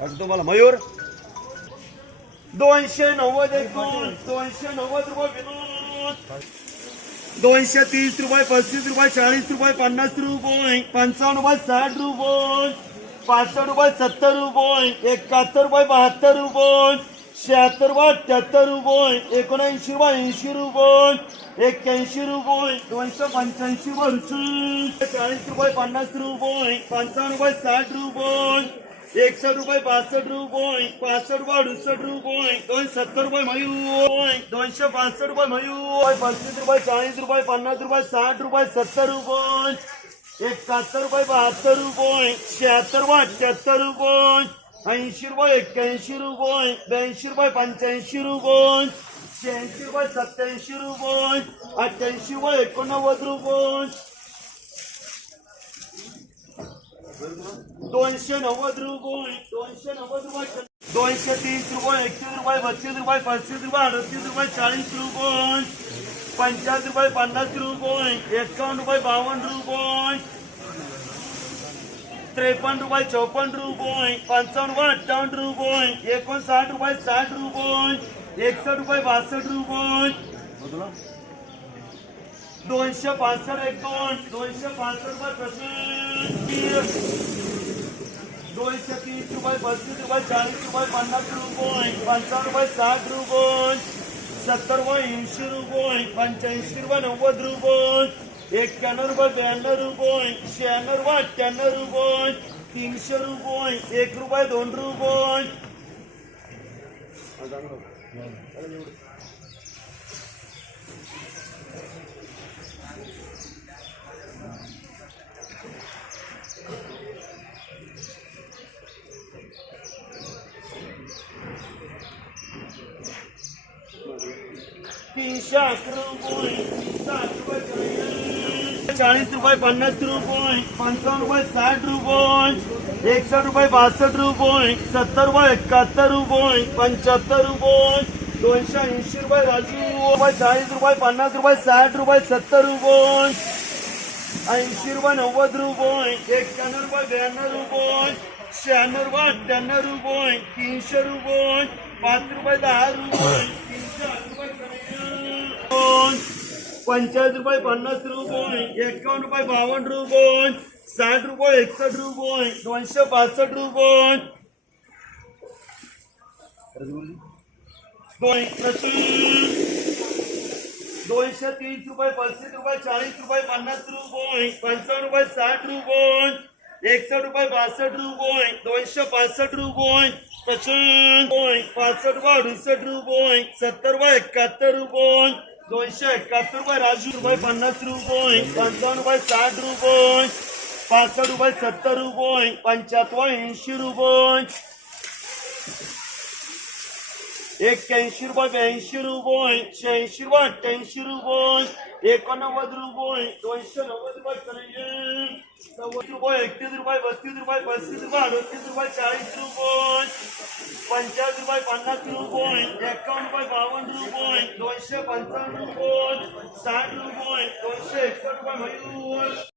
अगदी मला मयूर दोनशे नव्वद एकूण दोनशे नव्वद रुपये विनोद दोनशे तीस रुपये पस्तीस रुपये चाळीस रुपये पन्नास रुपये पंचावन्न रुपये साठ रुपये पासष्ट रुपये सत्तर रुपये एकाहत्तर रुपये बहात्तर रुपये शहात्तर अठ्ठ्याहत्तर रुपये एकोणऐंशी ऐंशी रुपये, एक्क्याऐंशी रुपये, दोनशे पंच्याऐंशी रुपये चाळीस रुपये पन्नास रुपये, पंचावन्न रुपये साठ रुपये, एकसष्ट रुपये बासष्ट रुपये, पासष्ट रुपये अडुसष्ट रुपये, दोनशे सत्तर रुपये मयूर, दोनशे पासष्ट रुपये मयूर, पस्तीस रुपये चाळीस रुपये, पन्नास रुपये साठ रुपये सत्तर रुपये, एकाहत्तर रुपये बहात्तर रुपये, शहात्तर रुपये अठ्ठ्याहत्तर रुपये ऐंशी रुपये एक्क्याऐंशी रुपये ब्याऐंशी रुपये पंच्याऐंशी रुपये शहाऐंशी रुपये सत्याऐंशी रुपये अठ्ठ्याऐंशी रुपये एकोणनव्वद रुपये दोनशे नव्वद रुपये दोनशे नव्वद रुपये दोनशे तीस रुपये एकतीस रुपये बत्तीस रुपये पस्तीस रुपये अडतीस रुपये चाळीस रुपये पंचाळीस रुपये पन्नास रुपये एकावन्न रुपये बावन्न रुपये त्रेपन्न रुपये चौपन्न रुपये पंचावन्न रुपये अठ्ठावन्न रुपये एकोणसाठ रुपये साठ रुपये एकसष्ट रुपये बासष्ट रुपये. दोनशे पासष्ट एकोण दोनशे पासष्ट रुपये प्रति दोनशे तीस रुपये पस्तीस रुपये चाळीस रुपये पन्नास रुपये पंचावन्न रुपये साठ रुपये. सत्तर रुपये ऐंशी रुपये पंच्याऐंशी रुपये नव्वद रुपये. एक्क्याण्णव रुपये ब्याण्णव रुपये शहाण्णव रुपये अठ्ठ्याण्णव रुपये तीनशे रुपये एक रुपये दोन रुपये. चाळीस रुपये, पन्नास रुपये पंचावन्न रुपये, साठ रुपये एकसष्ट रुपये बासष्ट रुपये, सत्तर रुपये एकाहत्तर रुपये ऐंशी रुपये साठ रुपये, सत्तर रुपये, ऐंशी रुपये, नव्वद रुपये एक्क्याण्णव रुपये, ब्याण्णव रुपये, शहाण्णव रुपये, अठ्ठ्याण्णव रुपये, तीनशे रुपये, पाच रुपये, दहा रुपये, तीनशे. पंचाळीस रुपये पन्नास रुपये, एकावन्न रुपये बावन्न रुपये, साठ रुपये एकसठ रुपये, दोनशे पासष्ट रुपये. दोनशे तीस रुपये, पस्तीस रुपये, चाळीस रुपये, पन्नास रुपये, पंचावन्न रुपये, साठ रुपये, एकसठ रुपये, बासष्ट रुपये, दोनशे पासष्ट रुपये पचन पासष्ट रुपये, अडुसष्ट रुपये, सत्तर रुपये, एकाहत्तर रुपये. दोनशे एकाहत्तर रुपये राजू रुपये पन्नास रुपये पंचावन्न रुपये साठ रुपये पासष्ट रुपये सत्तर रुपये पंच्याहत्तर ऐंशी रुपये एक्क्याऐंशी रुपये ब्याऐंशी रुपये शहाऐंशी रुपये अठ्ठ्याऐंशी रुपये एकोणनव्वद रुपये दोनशे नव्वद रुपये करेल नव्वद रुपये, एकतीस रुपये, बत्तीस रुपये, पस्तीस रुपये, अडतीस रुपये, चाळीस रुपये, पंचाळीस रुपये, पन्नास रुपये, एकावन्न रुपये, बावन्न रुपये, दोनशे पंचावन्न रुपये, साठ रुपये, दोनशे एकसष्ट रुपये